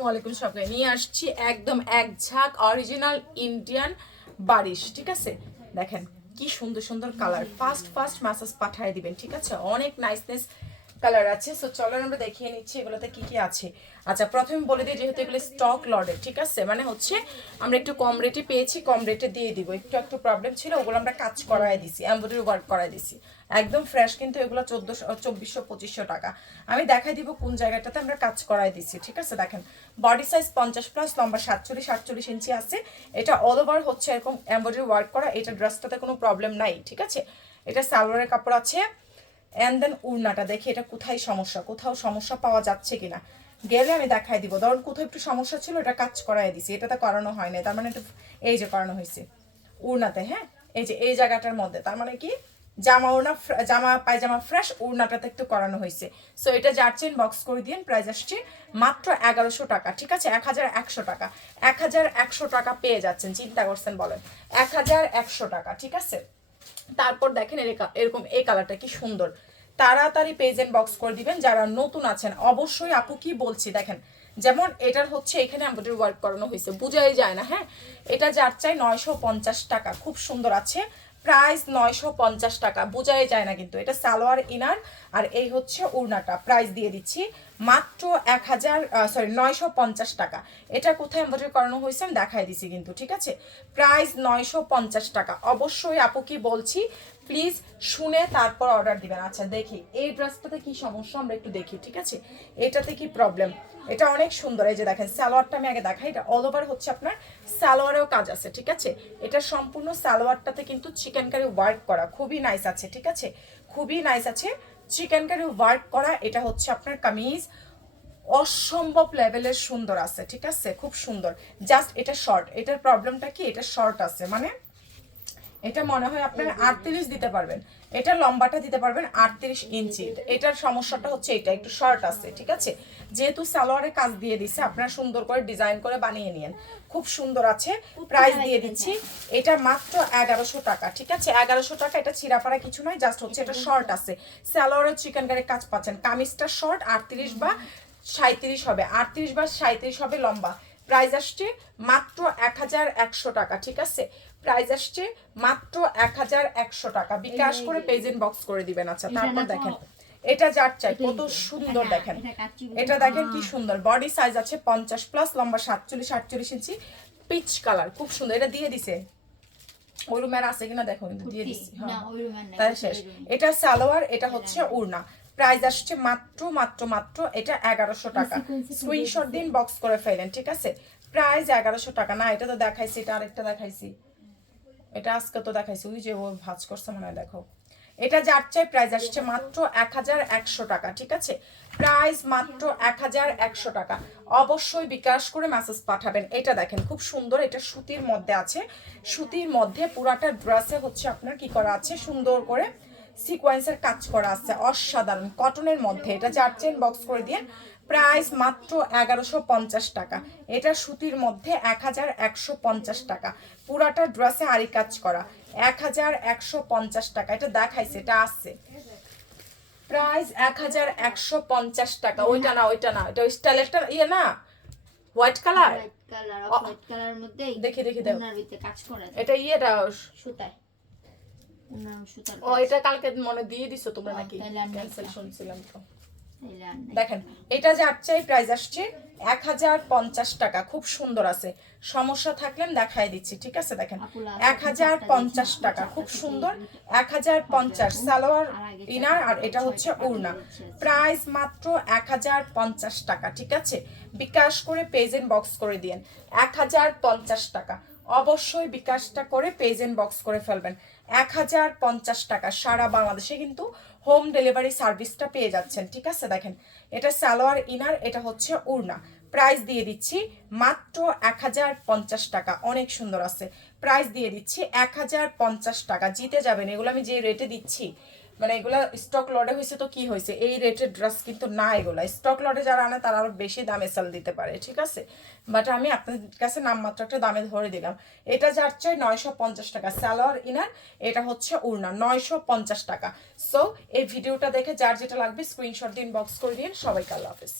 আসসালামু আলাইকুম সবাই নিয়ে আসছি একদম এক ঝাঁক অরিজিনাল ইন্ডিয়ান বারিশ, ঠিক আছে? দেখেন, কি সুন্দর সুন্দর কালার ফাস্ট ফাস্ট ম্যাসাজ পাঠিয়ে দিবেন, ঠিক আছে? অনেক নাইসনেস কালার আছে। সো চলো আমরা দেখিয়ে নিচ্ছি এগুলোতে কি কি আছে। আচ্ছা প্রথমে বলে দিই যেহেতু এগুলো স্টক লডের ঠিক আছে? মানে হচ্ছে আমরা একটু কম রেটে পেয়েছি, কম রেটে দিয়ে দিব। একটু একটু প্রবলেম ছিল, ওগুলো আমরা কাজ করায় দিছি এমব্রয়ডারি ওয়ার্ক করায় দিছি। একদম ফ্রেশ কিন্তু এগুলো চোদ্দোশো চব্বিশশো, পঁচিশশো টাকা। আমি দেখাই দিব কোন জায়গাটাতে আমরা কাজ করায় দিছি, ঠিক আছে? দেখেন বডি সাইজ পঞ্চাশ প্লাস লম্বা সাতচল্লিশ সাতচল্লিশ ইঞ্চি আছে। এটা অল ওভার হচ্ছে এরকম এমব্রয়ডারি ওয়ার্ক করা, এটা ড্রেসটাতে কোনো প্রবলেম নাই, ঠিক আছে? এটা সালোয়ারের কাপড় আছে। অ্যান্ড দেন উড়নাটা দেখি এটা কোথায় সমস্যা, কোথাও সমস্যা পাওয়া যাচ্ছে কিনা। গেলে আমি দেখাই দিব। ধরুন কোথাও একটু সমস্যা ছিল, এটা কাজ করাই দিছি। এটা তো করানো হয় না তার মানে একটু এই যে করানো হয়েছে উড়নাতে হ্যাঁ? এই যে এই জায়গাটার মধ্যে। তার মানে কি? জামা ওড়না জামা, পায়জামা ফ্রেশ উড়নাটাতে একটু করানো হয়েছে। সো এটা যার চেন বক্স করে দিন প্রাইস আসছে মাত্র এগারোশো টাকা। ঠিক আছে? এক হাজার একশো টাকা। এক হাজার একশো টাকা পেয়ে যাচ্ছেন, চিন্তা করছেন বলেন। এক হাজার একশো টাকা, ঠিক আছে? তারপর দেখেন এর- এরকম এই কালারটা কি সুন্দর। তাড়াতাড়ি পেজ এন্ড বক্স করে দিবেন, যারা নতুন আছেন, অবশ্যই আপু কি বলছি দেখেন, যেমন এটার হচ্ছে এখানে এমব্রয়ডারি ওয়ার্ক করানো হয়েছে, বুঝাই যায় না হ্যাঁ? এটা যার চাই নয়শো পঞ্চাশ টাকা, খুব সুন্দর আছে। প্রাইস নয়শো পঞ্চাশ টাকা। বোঝাই যায় না কিন্তু, এটা সালোয়ার ইনার আর এই হচ্ছে উড়নাটা। প্রাইস দিয়ে দিচ্ছি মাত্র এক হাজার সরি নয়শো পঞ্চাশ টাকা। এটা কোথায় এম্বয়ডারি করানো হয়েছে আমি দেখাই দিছি কিন্তু, ঠিক আছে? প্রাইস নয়শো পঞ্চাশ টাকা। অবশ্যই আপু কি বলছি প্লিজ শুনে তারপর অর্ডার দিবেন। আচ্ছা দেখি, এই ড্রেসটাতে কি সমস্যা? আমরা একটু দেখি, ঠিক আছে? এটাতে কি প্রবলেম এটা অনেক সুন্দর, এই যে দেখেন, সালোয়ারটা আমি আগে দেখাই, এটা অল ওভার হচ্ছে আপনার, সালোয়ারেও কাজ আছে, ঠিক আছে? এটা সম্পূর্ণ সালোয়ারটাতে কিন্তু চিকেন কারি ওয়ার্ক করা, খুবই নাইস আছে, ঠিক আছে? খুবই নাইস আছে চিকেন কারি ওয়ার্ক করা, এটা হচ্ছে আপনার কামিজ, অসম্ভব লেভেলের সুন্দর আছে, ঠিক আছে? খুব সুন্দর। জাস্ট এটা শর্ট এটার প্রবলেমটা কি? এটা শর্ট আছে মানে এটা মনে হয় আপনারা আটত্রিশ দিতে পারবেন। এটা লম্বাটা দিতে পারবেন আটত্রিশ ইঞ্চি। এটার সমস্যাটা হচ্ছে এটা একটু শর্ট আছে ঠিক আছে? যেহেতু সালোয়ারে কাজ দিয়ে দিছে আপনারা সুন্দর করে ডিজাইন করে বানিয়ে নিয়েন। খুব সুন্দর আছে প্রাইস দিয়ে দিচ্ছি। এটা মাত্র এগারোশো টাকা ঠিক আছে? এগারোশো টাকা এটা ছিঁড়াপাড়া কিছু নয় জাস্ট হচ্ছে এটা শর্ট আছে। সালোয়ারের চিকেন কারি কাজ পাচ্ছেন। কামিজটা শর্ট আটত্রিশ বা সাঁত্রিশ হবে। আটত্রিশ বা সাঁত্রিশ হবে লম্বা। প্রাইস আসছে মাত্র এক হাজার একশো টাকা ঠিক আছে? প্রাইস আসছে মাত্র এক হাজার একশো টাকা। বিকাশ করে পেজেন্ট বক্স করে দিবেন। আচ্ছা তারপর দেখেন। এটা যার চাই কত সুন্দর দেখেন। এটা দেখেন কি সুন্দর। বডি সাইজ আছে পঞ্চাশ প্লাস লম্বা সাতচল্লিশ আটচল্লিশ ইঞ্চি। পিচ কালার খুব সুন্দর। এটা দিয়ে দিছে। ওই রুমের আছে কিনা দেখো দিয়ে দিচ্ছি না, হ্যাঁ তাই শেষ। এটা সালোয়ার এটা হচ্ছে উড়না প্রাইস আসছে মাত্র মাত্র মাত্র এটা এগারোশো টাকা। স্ক্রিনশট দিন বক্স করে ফেলেন ঠিক আছে? প্রাইস এগারোশো টাকা। না এটা তো দেখাইছি এটা আরেকটা দেখাইছি। এটা আজকে তো দেখাইছি, ওই যে ও ভাজ করছে মনে হয়, দেখো। এটা যার চাই প্রাইস আসছে মাত্র এক হাজার একশো টাকা, ঠিক আছে? প্রাইস মাত্র এক হাজার একশো টাকা। অবশ্যই বিকাশ করে মেসেজ পাঠাবেন। এটা দেখেন, খুব সুন্দর, এটা সুতির মধ্যে আছে। সুতির মধ্যে পুরাটা ড্রেসে হচ্ছে আপনার কি করা আছে? সুন্দর করে সিকোয়েন্সের কাজ করা আছে। অসাধারণ। কটনের মধ্যে এটা যার চেন বক্স করে দিয়ে প্রাইস মাত্র এগারোশো পঞ্চাশ টাকা। এটা সুতির মধ্যে এক হাজার একশো পঞ্চাশ টাকা। পুরাটা ড্রেসে আরি কাজ করা। এক হাজার একশো পঞ্চাশ টাকা। এটা দেখাইছে এটা আছে। প্রাইস এক হাজার একশো পঞ্চাশ টাকা। ওইটা না ওইটা না। এটা স্টাইলেরটা ইয়ে না? White colour colour uh- white colour মধ্যে দেখি, দেখি, কাজ এটা ইয়েটা সুতায়। ও এটা কালকে মনে দিয়ে দিছো তোমরা নাকি? ক্যান্সেল শুনছিলাম তো। দেখেন এটা যার চাই প্রাইস আসছে এক হাজার পঞ্চাশ টাকা খুব সুন্দর আছে। সমস্যা থাকলে দেখাই দিচ্ছি ঠিক আছে? দেখেন এক হাজার পঞ্চাশ টাকা খুব সুন্দর। এক হাজার পঞ্চাশ সালোয়ার ইনার আর এটা হচ্ছে উড়না। প্রাইস মাত্র এক হাজার পঞ্চাশ টাকা ঠিক আছে? বিকাশ করে পেজেন্ট বক্স করে দিন এক হাজার পঞ্চাশ টাকা। অবশ্যই বিকাশটা করে পেজেন্ট বক্স করে ফেলবেন। এক হাজার পঞ্চাশ টাকা সারা বাংলাদেশে কিন্তু হোম ডেলিভারি সার্ভিসটা পেয়ে যাচ্ছেন। ঠিক আছে, দেখেন, এটা সালোয়ার ইনার, এটা হচ্ছে উড়না। প্রাইস দিয়ে দিচ্ছি মাত্র এক হাজার পঞ্চাশ টাকা। অনেক সুন্দর আছে। প্রাইস দিয়ে দিচ্ছি এক হাজার পঞ্চাশ টাকা। জিতে যাবেন, এগুলো আমি যে রেটে দিচ্ছি মানে এগুলা স্টক লটে হয়েছে তো কি হয়েছে এই রেটের ড্রেস কিন্তু না এগুলা। স্টক লটে যারা আনে, তারা আরও বেশি দামে সেল দিতে পারে, ঠিক আছে? বাট আমি আপনাদের কাছে নামমাত্র একটা দামে ধরে দিলাম। এটা যার চাই নয়শো পঞ্চাশ টাকা। স্যালোয়ার ইনার এটা হচ্ছে উড়না নয়শো পঞ্চাশ টাকা। সো এই ভিডিওটা দেখে যার যেটা লাগবে স্ক্রিনশট দিন বক্স করে দিন সবাইকে আল্লাহ হাফিজ।